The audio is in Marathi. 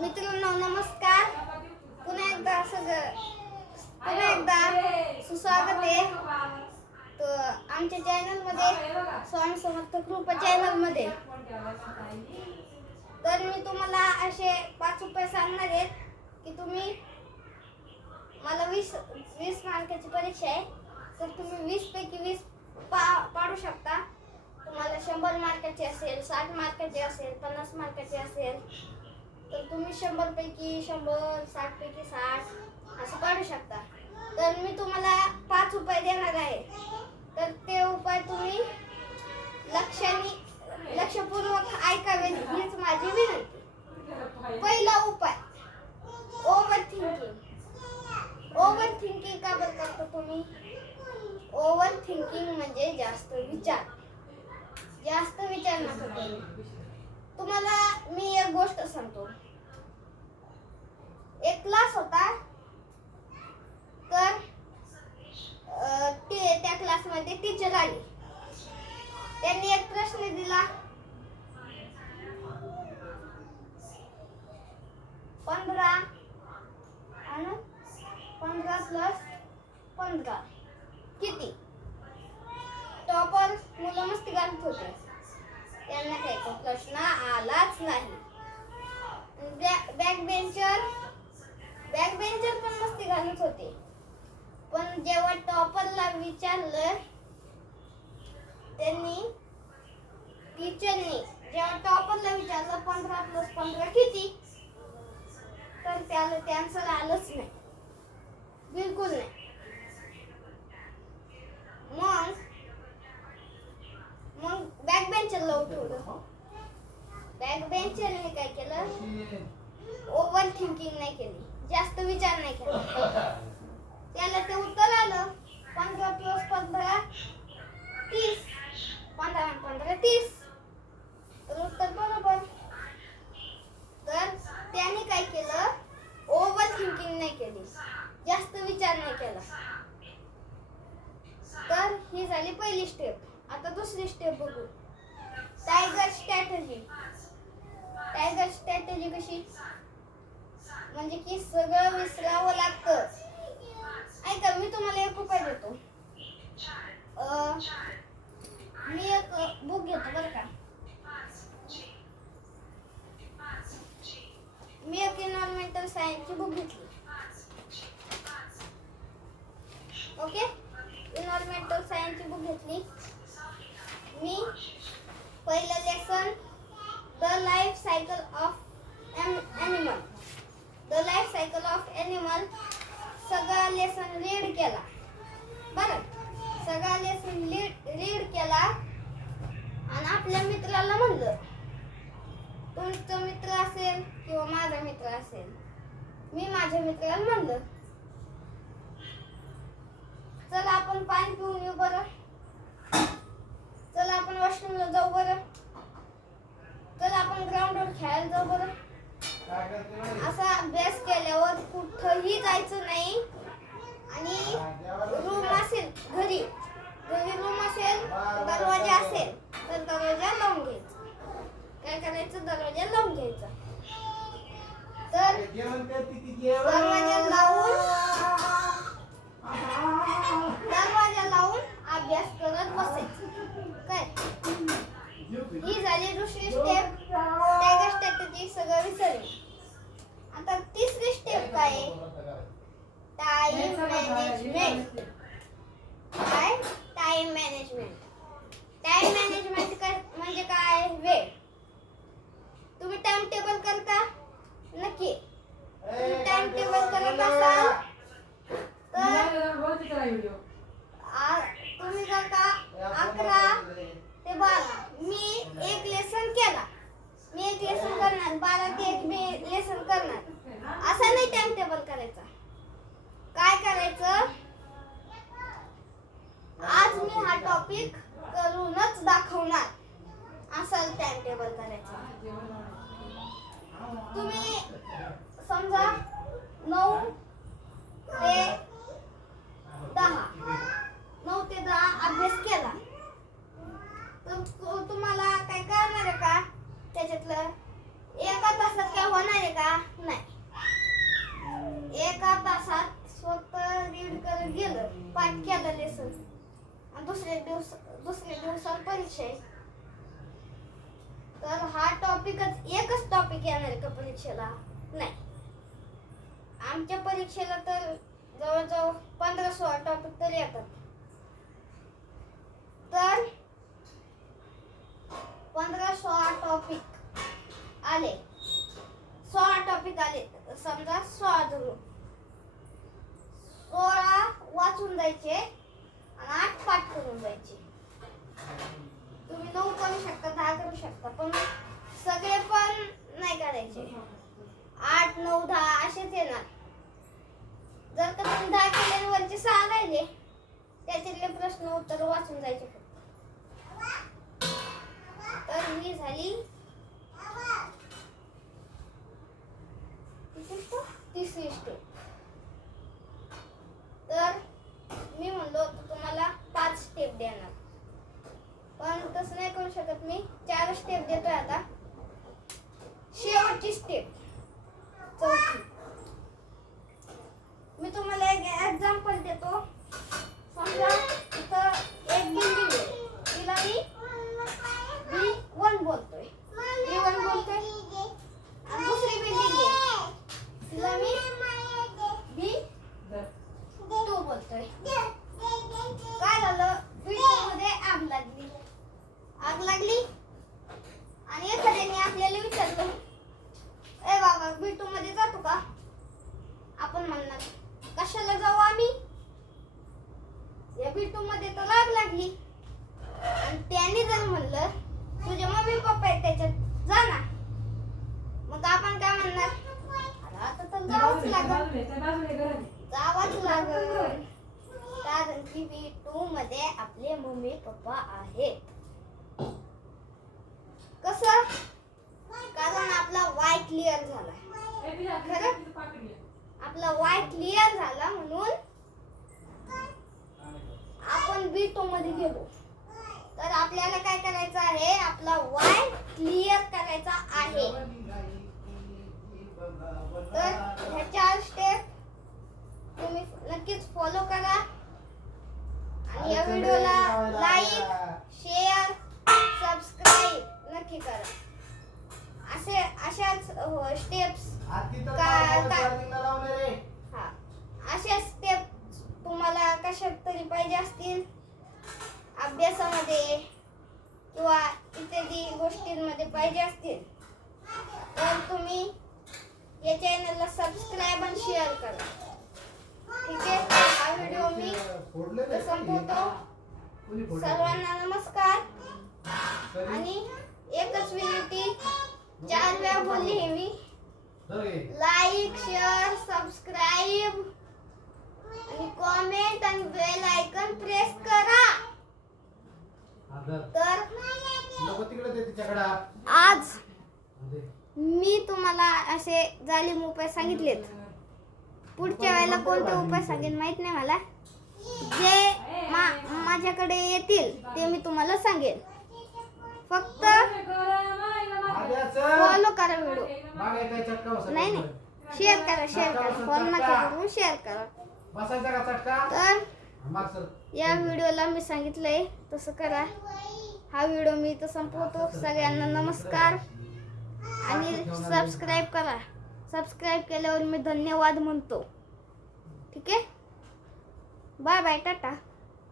मित्रांनो नमस्कार. पुन्हा एकदा सुस्वागत आहे तर आमच्या चॅनलमध्ये स्वामी समर्थ कृपा चॅनलमध्ये. तर मी तुम्हाला असे 5 उपाय सांगणार आहे की तुम्ही मला 20 मार्काची परीक्षा आहे तर तुम्ही 20 पैकी 20 पाडू शकता. तुम्हाला 100 मार्काची असेल, 60 मार्काची असेल, 50 मार्काची असेल तर तुम्ही 100 पैकी 100, 60 पैकी 60 असं काढू शकता. तर मी तुम्हाला 5 उपाय देणार आहे. तर ते उपाय तुम्ही लक्षपूर्वक ऐकावे हीच माझी विनंती. पहिला उपाय ओव्हर थिंकिंग का बरं करता तुम्ही? ओव्हर थिंकिंग म्हणजे जास्त विचार नका करू. तुम्हाला मी एक गोष्ट सांगतो. एक क्लास होता तर त्या क्लासमध्ये टीचर आली. त्यांनी एक प्रश्न दिला, 15 + 15 किती? टॉपर मुलं मस्ती घालत होते. त्यांना काही प्रश्न आलाच नाही. बॅक बेंचर पण मस्ती घालत होते. पण जेव्हा टॉपरला विचारलं टीचरनी जेव्हा टॉपरला विचारलं 15 + 15 किती, तर त्याला ते आन्सर आलंच नाही, बिलकुल नाही. मग बॅक बेंचरला उठवलं. बॅक बेंचरने काय केलं? ओव्हर थिंकिंग नाही केली, जास्त विचार नाही केला. त्याला ते उत्तर आलं 15 + 15 30. 15 + 15 30. तर उत्तर बरोबर. तर त्याने काय केलं? ओव्हर थिंकिंग नाही केली, जास्त विचार नाही केला. तर ही झाली पहिली स्टेप. आता दुसरी स्टेप बघू. टायगर स्ट्रॅटेजी कशी? म्हणजे की सगळं विसरावं लागतं. ऐका, मी तुम्हाला एक उपाय देतो. मी एक बुक घेतो बरं का. मी एक एन्व्हायरमेंटल सायन्सची बुक घेतली. ओके, एन्व्हायरमेंटल सायन्सची बुक घेतली. मी पहिलं lesson the life cycle of animal सगळा लेसन रीड केला. बरं, सगळा लेसन रीड केला आणि आपल्या मित्राला म्हणलं, तुमचा मित्र असेल किंवा माझा मित्र असेल, मी माझ्या मित्राला म्हणलं, चला आपण पाणी पिऊन येऊ बरं, चला आपण वॉशरूमला जाऊ बरं, चला आपण ग्राउंडवर खेळायला जाऊ बरं. असा अभ्यास केल्यावर कुठंही जायचं नाही. आणि रूम असेल घरी रूम असेल, दरवाजा असेल तर दरवाजा लावून घ्यायचा. काय करायचं? दरवाजा लावून घ्यायचा. तर दरवाजा लावून अभ्यास करत बसायचं. काय? ही झाली दुसरी स्टेप. टायगर स्ट्रॅटेजी सगळं विसरली. आता तिसरी स्टेप काय आहे? Time management. टाइम मॅनेजमेंट म्हणजे काय? वेळ. तुम्ही टाइम टेबल करता? नक्की. तुम्ही टाइम टेबल करत असाल तर तुम्ही जर का 11 ते 12 मी एक लेसन केला, मी एक लेसन करणार, 12 ते 1 मी लेसन करणार, असं नाही टाइम टेबल करायचा. काय करायचं? आज मी हा टॉपिक करूनच दाखवणार, असं टाइम टेबल करायचं. तुम्ही समजा 9 ते 10 अभ्यास केला तर तुम्हाला काय करणार आहे का? त्याच्यातलं एका तासात काय होणार आहे का? परीक्षेला? नाही, आमच्या परीक्षेला तर जवळजवळ 15-16 टॉपिक तर येतात. तर 15-16 टॉपिक आले, 16 टॉपिक आले, समजा 16 धरू, 16 वाचून जायचे आणि 8 पाठ करून जायचे. तुम्ही 9 करू शकता, 10 करू शकता, पण सगळे पण नाही करायचे. 8, 9, 10 असेच येणार. जर का तुम्ही 10 केले वरचे 6 राहिले, त्याच्यातले प्रश्न उत्तर वाचून जायचे फक्त. तर ही झाली तिसरी स्टेप. तर मी म्हणलो होतो तुम्हाला 5 स्टेप देणार, पण तसं नाही करू शकत. मी 4 स्टेप देतोय आता. शेवटची स्टेप चौथी. मी तुम्हाला एक एक्झाम्पल देतो. समजा इथं एक बिल्डिंग आहे, तिला मी B1 बोलतोय, B1 बोलतोय, आणि दुसरी बिल्डिंग आहे, तिला मी B2 बोलतोय. काय झालं? B2 मध्ये आग लागली आणि एखाद्याने आपल्याला विचारलं, ए बाबा B2 मध्ये जातो का? आपण म्हणणार, कशाला जाऊ आम्ही? या B2 मध्ये तर आग लागली. आणि त्याने जर म्हणलं तुझे मम्मी पप्पा आहेत त्याच्यात, जा ना, मग आपण काय म्हणणार? आता तर जावंच लागल, कारण की B2 मध्ये आपले मम्मी पप्पा आहेत. कसं? कारण आपला वाय क्लिअर झाला. खरं आपला वाय क्लिअर झाला म्हणून आपण B2 मध्ये गेलो. तर आपल्याला काय करायचं आहे? आपला वाय क्लिअर करायचा आहे. तर ह्या 4 स्टेप तुम्ही नक्कीच फॉलो करा आणि या व्हिडिओला लाईक, शेअर, सबस्क्राईब नक्की करा. अशाच स्टेप्स अशा स्टेप तुम्हाला कशात तरी पाहिजे असतील, अभ्यासामध्ये किंवा इत्यादी गोष्टींमध्ये पाहिजे असतील, तर तुम्ही या चॅनलला सबस्क्राईब आणि शेअर करा. ठीक आहे? हा व्हिडिओ मी संपवतो. सर्वांना नमस्कार. आणि एकच विनंती, 4 वेळा बोलली हे मी, लाईक, शेअर, सबस्क्राईब आणि कमेंट आणि बेल आयकॉन प्रेस करा. तर आज मी तुम्हाला असे जालिम उपाय सांगितलेत. पुढच्या वेळेला कोणते उपाय सांगेन माहित नाही मला. जे माझ्याकडे येतील ते मी तुम्हाला सांगेन. फक्त फॉलो करा व्हिडिओ. नाही, शेअर करा. फॉलो नका करू, शेअर करा. तर या व्हिडिओला मी सांगितलंय तसं करा. हा व्हिडिओ मी इथं संपवतो. सगळ्यांना नमस्कार आणि सबस्क्राईब करा. सबस्क्राईब केल्यावर मी धन्यवाद म्हणतो. ठीक आहे? Bye bye, Tata.